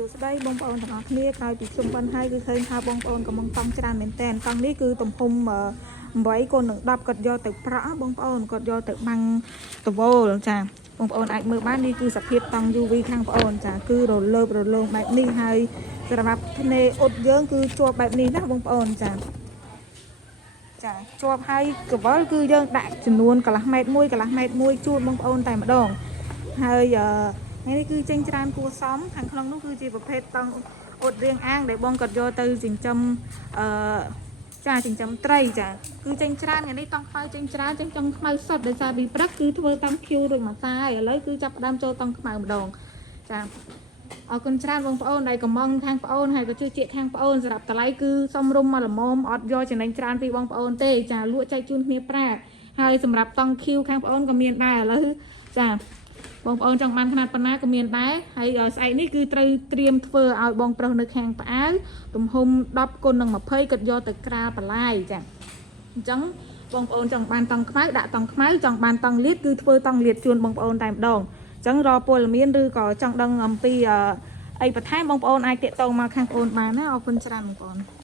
សួស្តីបងប្អូនទាំងអស់គ្នាក្រោយពីខ្ញុំបានហើយគឺឃើញថាបងប្អូនកំពុងតង់ច្រើនមែនតើតង់នេះគឺទំហំ8 គុណនឹង 10 គាត់យកទៅប្រក់បងប្អូនគាត់យកទៅបាំងតវលចាបងប្អូនអាចមើលបាននេះគឺសភាពតង់ UV ខាងបងប្អូនចាគឺរលើបរលោងបែបនេះហើយសម្រាប់ធ្នេអ៊ុតយើងគឺជាប់បែបនេះណាបងប្អូនចាជាប់ហើយកវលគឺយើងដាក់ចំនួនកន្លះម៉ែត្រមួយកន្លះម៉ែត្រមួយជួនបងប្អូនតែម្ដងហើយនេះគឺចេញច្រើនគួសមខាងក្នុងនោះគឺជាប្រភេទតង់អ៊ុតរៀងអាងដែលបងគាត់យកទៅចិញ្ចឹមចិញ្ចឹមត្រីចាគឺចេញច្រើនថ្ងៃនេះតង់ខ្មៅចេញច្រើនចេញចង់ខ្មៅសុទ្ធដោយសារពីព្រឹកគឺធ្វើតាមឃ្យូដូចមួយសាយឥឡូវគឺចាប់ផ្ដើមចូលតង់ខ្មៅម្ដងចាអរគុណច្រើនបងប្អូនដែលកំងខាងប្អូនហើយក៏ជឿជាក់ខាងប្អូនសម្រាប់តម្លៃគឺសមរម្យមកល្មមអត់យកចំណេញច្រើនពីបងប្អូនទេចាលក់ចែកជូនគ្នាប្រាហើយសម្រាប់តង់ឃ្យូខាងប្អូនក៏មានដែរឥឡូវចាបងប្អូនចង់បានຂະຫນាត់ប៉ុណ្ណាក៏មានដែរហើយស្អែកនេះគឺត្រូវត្រៀមធ្វើឲ្យបងប្រុសនៅខាងផ្អាវទំហំ10 គុណនឹង 20គាត់យកទៅក្រាលបន្លាយចាអញ្ចឹងបងប្អូនចង់បានតង់ខ្មៅដាក់តង់ខ្មៅចង់បានតង់លាតគឺធ្វើតង់លាតជូនបងប្អូនតែម្ដងអញ្ចឹងរកព័ត៌មានឬក៏ចង់ដឹងអំពីអីបន្ថែមបងប្អូនអាចតាក់ទងមកខាងប្អូនបានណាអរគុណច្រើនបងប្អូន